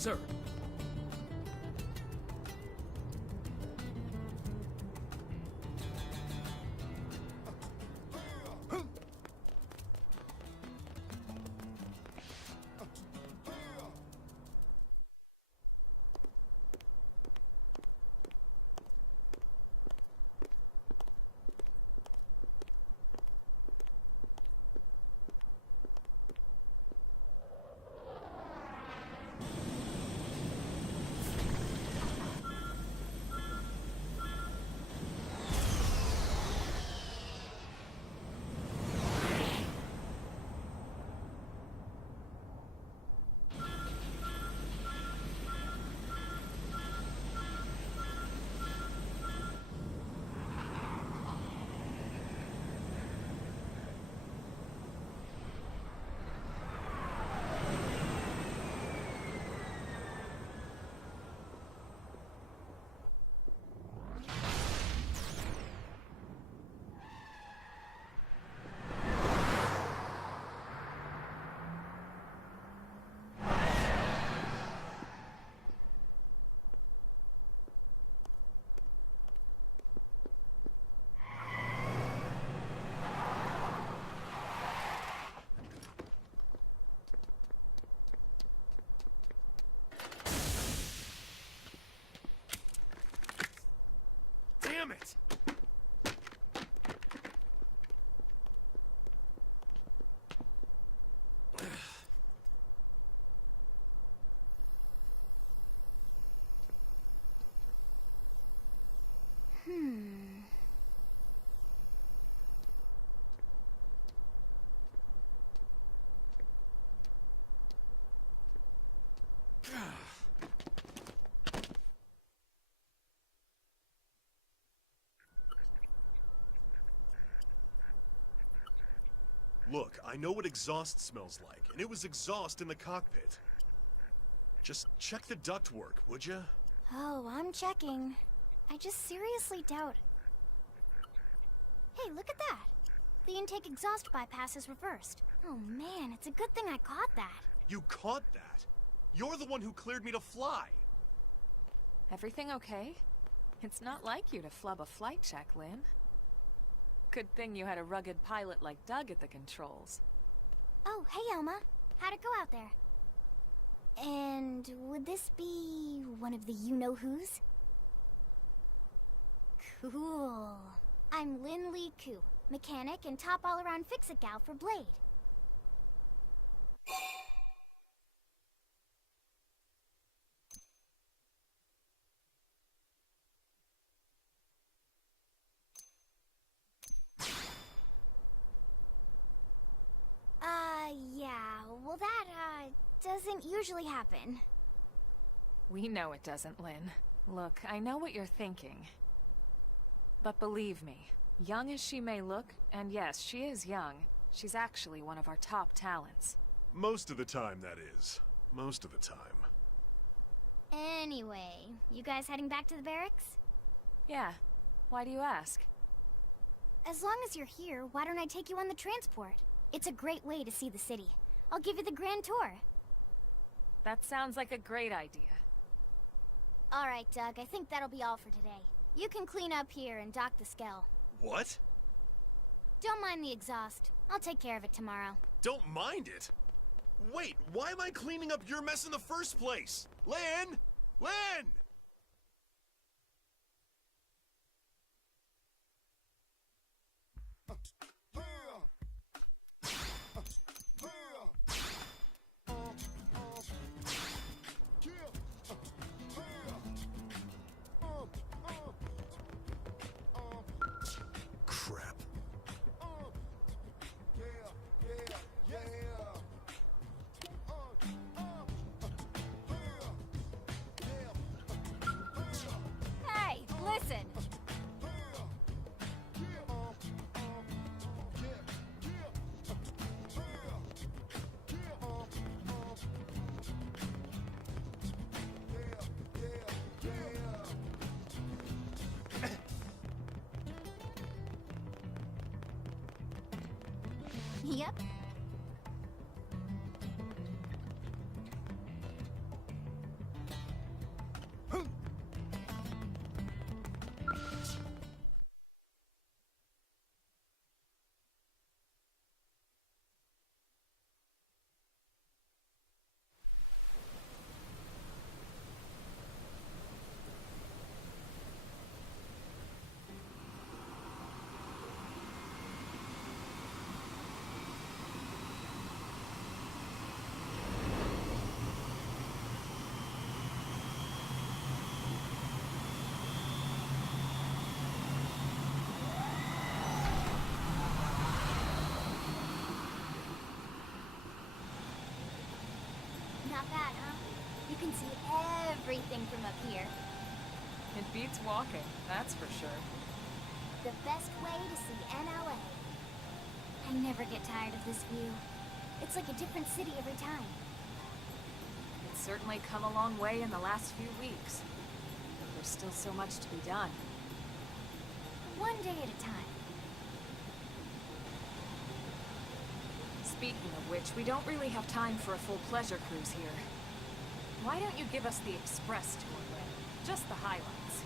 Sir. Damn it! Look, I know what exhaust smells like, and it was exhaust in the cockpit. Just check the ductwork, would ya? Oh, I'm checking. I just seriously doubt... Hey, look at that! The intake exhaust bypass is reversed. Oh man, it's a good thing I caught that. You caught that? You're the one who cleared me to fly! Everything okay? It's not like you to flub a flight check, Lynn. Good thing you had a rugged pilot like Doug at the controls. Oh, hey Elma. How'd it go out there? And would this be one of the you-know-whos? Cool. I'm Winley, mechanic and top all-around fix-it gal for Blade. Yeah, well that, doesn't usually happen. We know it doesn't, Lynn. Look, I know what you're thinking. But believe me, young as she may look, and yes, she is young, she's actually one of our top talents. Most of the time, that is. Most of the time. Anyway, you guys heading back to the barracks? Yeah. Why do you ask? As long as you're here, why don't I take you on the transport? It's a great way to see the city. I'll give you the grand tour. That sounds like a great idea. Alright, Doug, I think that'll be all for today. You can clean up here and dock the Skell. What? Don't mind the exhaust. I'll take care of it tomorrow. Don't mind it? Wait, why am I cleaning up your mess in the first place? Lynn! Lynn! Crap. Hey, listen! Yep. Not bad, huh? You can see everything from up here. It beats walking, that's for sure. The best way to see NLA. I never get tired of this view. It's like a different city every time. It's certainly come a long way in the last few weeks. But there's still so much to be done. One day at a time. Speaking of which, we don't really have time for a full pleasure cruise here. Why don't you give us the express tour, Lynn? Just the highlights.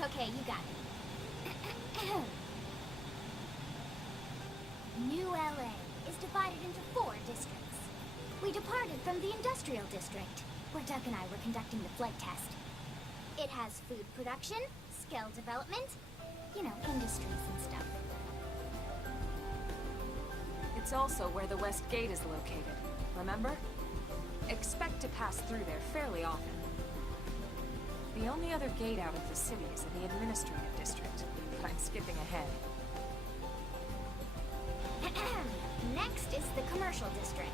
Okay, you got it. New LA is divided into 4 districts. We departed from the industrial district, where Doug and I were conducting the flight test. It has food production, skill development, you know, industries and stuff. It's also where the West Gate is located, remember? Expect to pass through there fairly often. The only other gate out of the city is in the administrative district, but I'm skipping ahead. Next is the commercial district.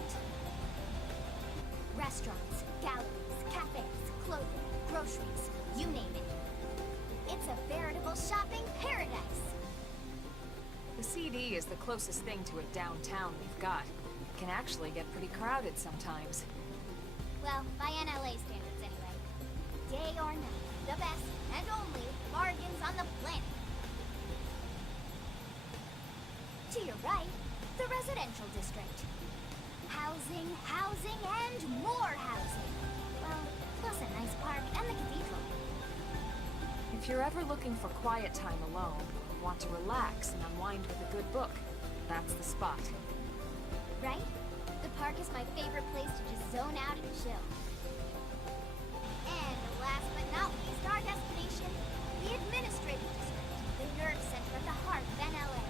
Restaurants, galleries, cafes, clothing, groceries, you name it. It's a veritable shopping paradise. The CD is the closest thing to a downtown we've got. It can actually get pretty crowded sometimes. Well, by NLA standards anyway. Day or night, the best and only bargains on the planet. To your right, the residential district. Housing, housing, and more housing. Well, plus a nice park and the cathedral. If you're ever looking for quiet time alone, or want to relax and unwind with a good book, that's the spot. Right? The park is my favorite place to just zone out and chill. And last but not least, our destination, the administrative district, the nerve center at the heart of NLA.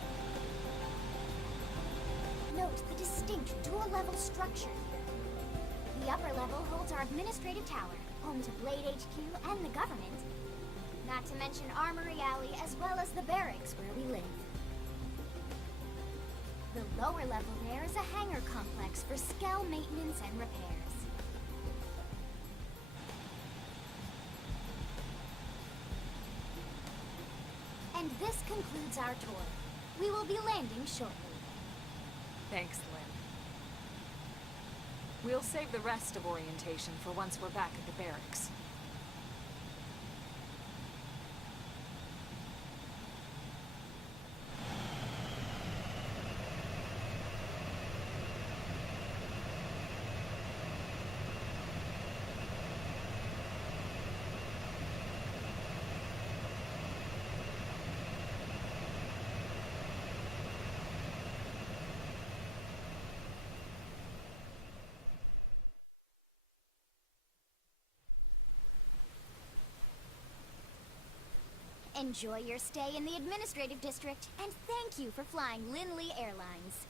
Note the distinct dual-level structure here. The upper level holds our administrative tower, home to Blade HQ and the government. Not to mention Armory Alley as well as the Barracks where we live. The lower level there is a hangar complex for Skell maintenance and repairs. And this concludes our tour. We will be landing shortly. Thanks, Lynn. We'll save the rest of orientation for once we're back at the barracks. Enjoy your stay in the administrative district, and thank you for flying Winley Airlines.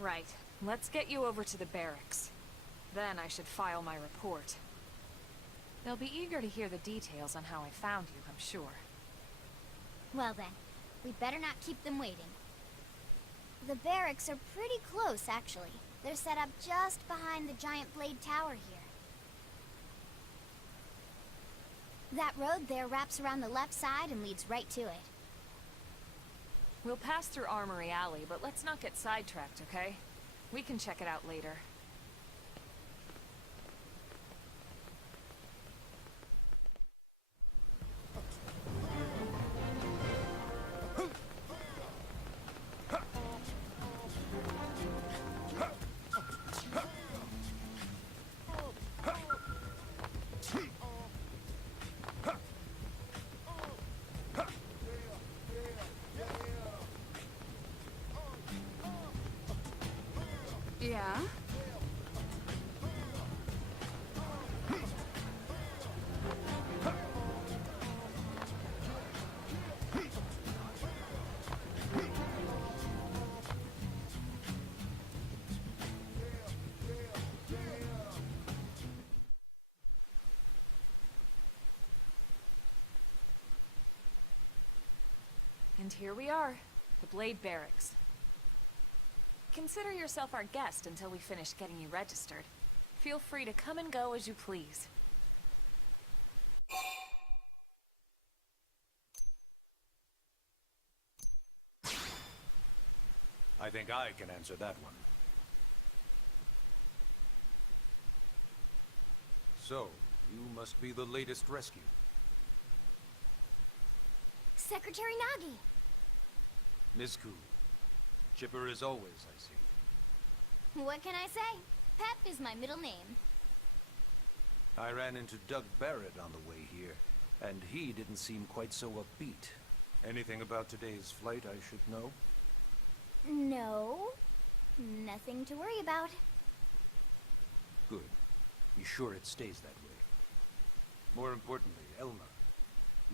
Right. Let's get you over to the barracks. Then I should file my report. They'll be eager to hear the details on how I found you, I'm sure. Well then, we better not keep them waiting. The barracks are pretty close, actually. They're set up just behind the giant Blade Tower here. That road there wraps around the left side and leads right to it. We'll pass through Armory Alley, but let's not get sidetracked, okay? We can check it out later. Yeah? And here we are, the Blade Barracks. Consider yourself our guest until we finish getting you registered. Feel free to come and go as you please. I think I can answer that one. So, you must be the latest rescue. Secretary Nagi! Miss Koo. Chipper as always, I see. What can I say? Pep is my middle name. I ran into Doug Barrett on the way here, and he didn't seem quite so upbeat. Anything about today's flight I should know? No. Nothing to worry about. Good. Be sure it stays that way. More importantly, Elma,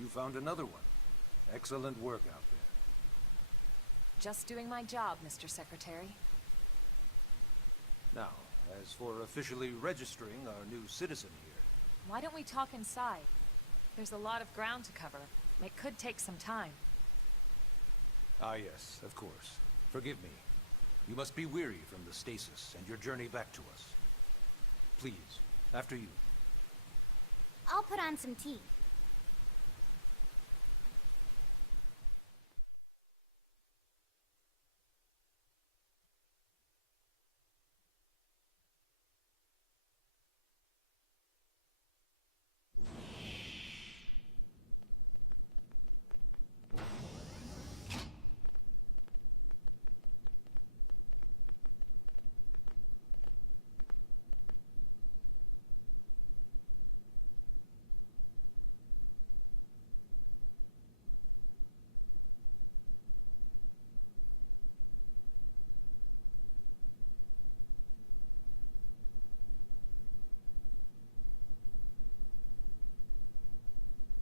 you found another one. Excellent work out there. Just doing my job, Mr. Secretary. Now, as for officially registering our new citizen here... Why don't we talk inside? There's a lot of ground to cover. It could take some time. Ah yes, of course. Forgive me. You must be weary from the stasis and your journey back to us. Please, after you. I'll put on some tea.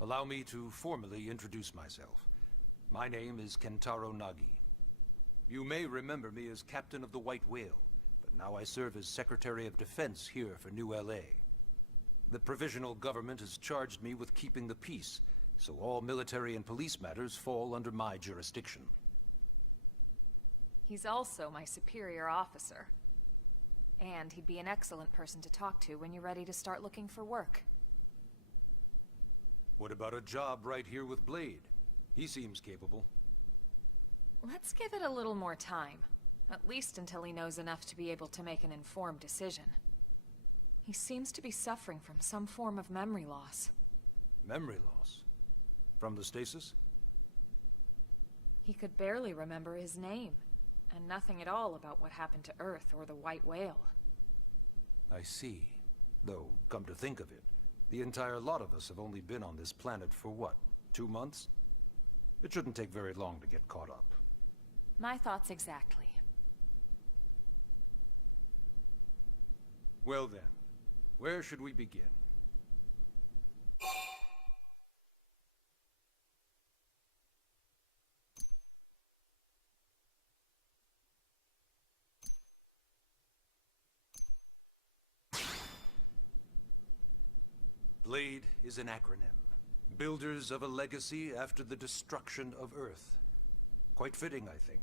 Allow me to formally introduce myself. My name is Kentaro Nagi. You may remember me as Captain of the White Whale, but now I serve as Secretary of Defense here for New LA. The provisional government has charged me with keeping the peace, so all military and police matters fall under my jurisdiction. He's also my superior officer. And he'd be an excellent person to talk to when you're ready to start looking for work. What about a job right here with Blade? He seems capable. Let's give it a little more time. At least until he knows enough to be able to make an informed decision. He seems to be suffering from some form of memory loss. Memory loss? From the stasis? He could barely remember his name, and nothing at all about what happened to Earth or the White Whale. I see. Though, come to think of it, the entire lot of us have only been on this planet for what, 2 months? It shouldn't take very long to get caught up. My thoughts exactly. Well then, where should we begin? Blade is an acronym. Builders of a legacy after the destruction of Earth. Quite fitting, I think.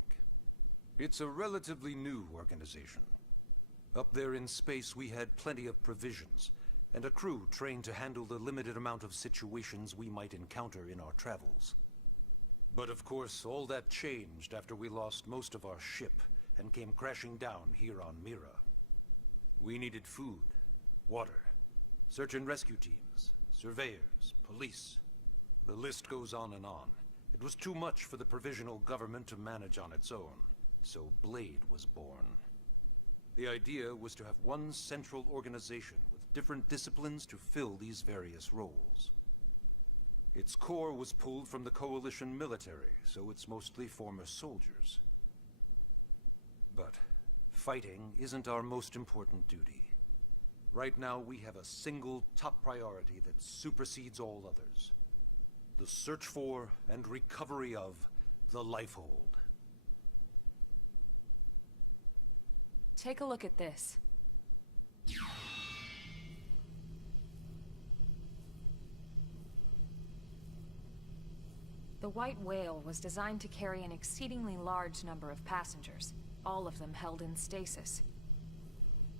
It's a relatively new organization. Up there in space, we had plenty of provisions, and a crew trained to handle the limited amount of situations we might encounter in our travels. But of course, all that changed after we lost most of our ship and came crashing down here on Mira. We needed food, water, search and rescue teams, surveyors, police. The list goes on and on. It was too much for the provisional government to manage on its own, so Blade was born. The idea was to have one central organization with different disciplines to fill these various roles. Its core was pulled from the Coalition military, so it's mostly former soldiers. But fighting isn't our most important duty. Right now, we have a single top priority that supersedes all others. The search for and recovery of the Lifehold. Take a look at this. The White Whale was designed to carry an exceedingly large number of passengers, all of them held in stasis.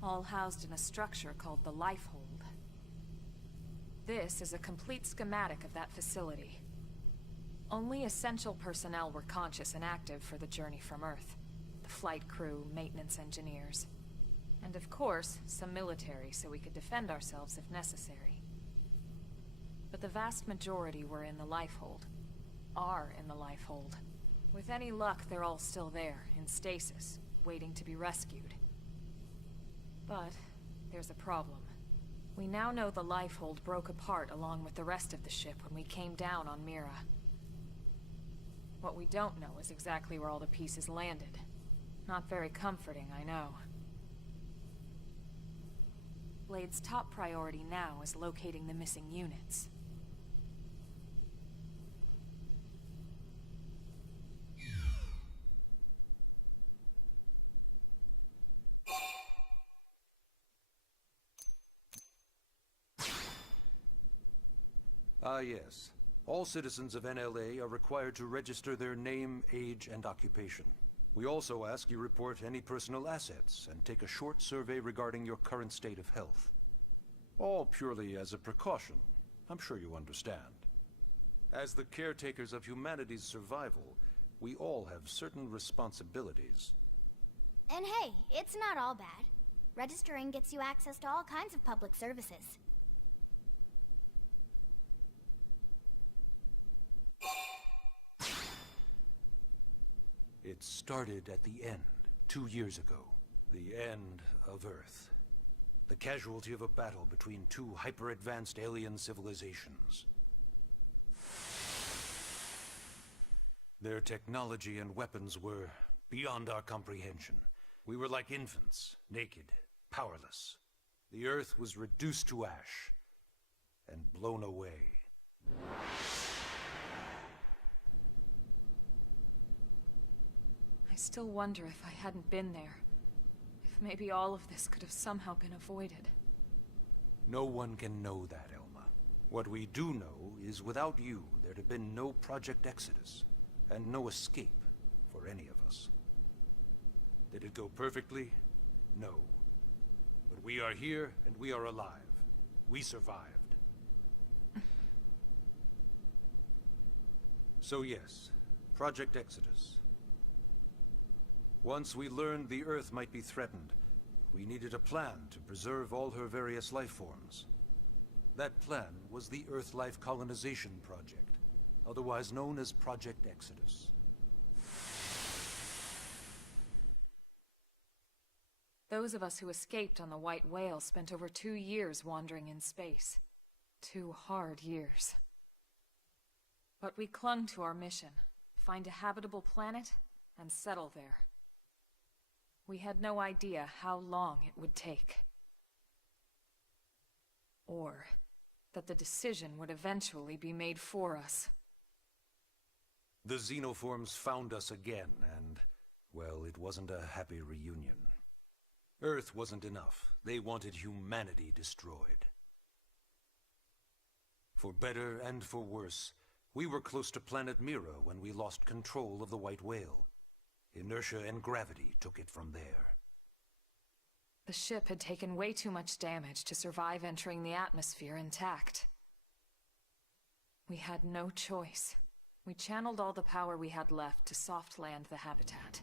all housed in a structure called the Lifehold. This is a complete schematic of that facility. Only essential personnel were conscious and active for the journey from Earth. The flight crew, maintenance engineers, and of course, some military so we could defend ourselves if necessary. But the vast majority were in the Lifehold. Are in the Lifehold. With any luck, they're all still there, in stasis, waiting to be rescued. But there's a problem. We now know the Lifehold broke apart along with the rest of the ship when we came down on Mira. What we don't know is exactly where all the pieces landed. Not very comforting, I know. Blade's top priority now is locating the missing units. Ah, yes. All citizens of NLA are required to register their name, age, and occupation. We also ask you report any personal assets and take a short survey regarding your current state of health. All purely as a precaution. I'm sure you understand. As the caretakers of humanity's survival, we all have certain responsibilities. And hey, it's not all bad. Registering gets you access to all kinds of public services. It started at the end, 2 years ago. The end of Earth. The casualty of a battle between two hyper-advanced alien civilizations. Their technology and weapons were beyond our comprehension. We were like infants, naked, powerless. The Earth was reduced to ash and blown away. I still wonder if I hadn't been there. If maybe all of this could have somehow been avoided. No one can know that, Elma. What we do know is without you, there'd have been no Project Exodus, and no escape for any of us. Did it go perfectly? No. But we are here, and we are alive. We survived. So yes, Project Exodus. Once we learned the Earth might be threatened, we needed a plan to preserve all her various life forms. That plan was the Earth Life Colonization Project, otherwise known as Project Exodus. Those of us who escaped on the White Whale spent over 2 years wandering in space. 2 hard years. But we clung to our mission, find a habitable planet and settle there. We had no idea how long it would take. Or that the decision would eventually be made for us. The xenoforms found us again, and, well, it wasn't a happy reunion. Earth wasn't enough. They wanted humanity destroyed. For better and for worse, we were close to planet Mira when we lost control of the White Whale. Inertia and gravity took it from there. The ship had taken way too much damage to survive entering the atmosphere intact. We had no choice. We channeled all the power we had left to soft land the habitat.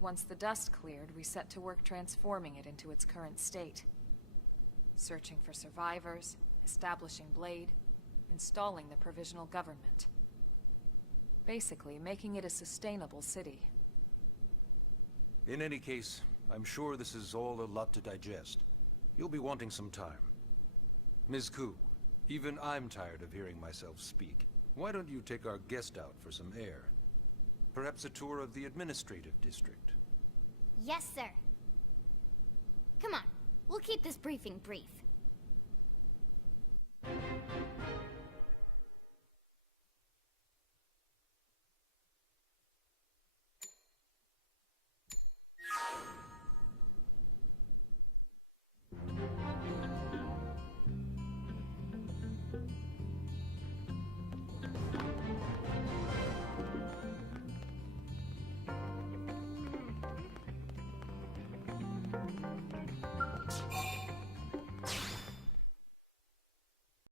Once the dust cleared, we set to work transforming it into its current state. Searching for survivors, establishing Blade, installing the provisional government. Basically, making it a sustainable city. In any case, I'm sure this is all a lot to digest. You'll be wanting some time. Ms. Ku, even I'm tired of hearing myself speak. Why don't you take our guest out for some air? Perhaps a tour of the administrative district. Yes, sir. Come on, we'll keep this briefing brief.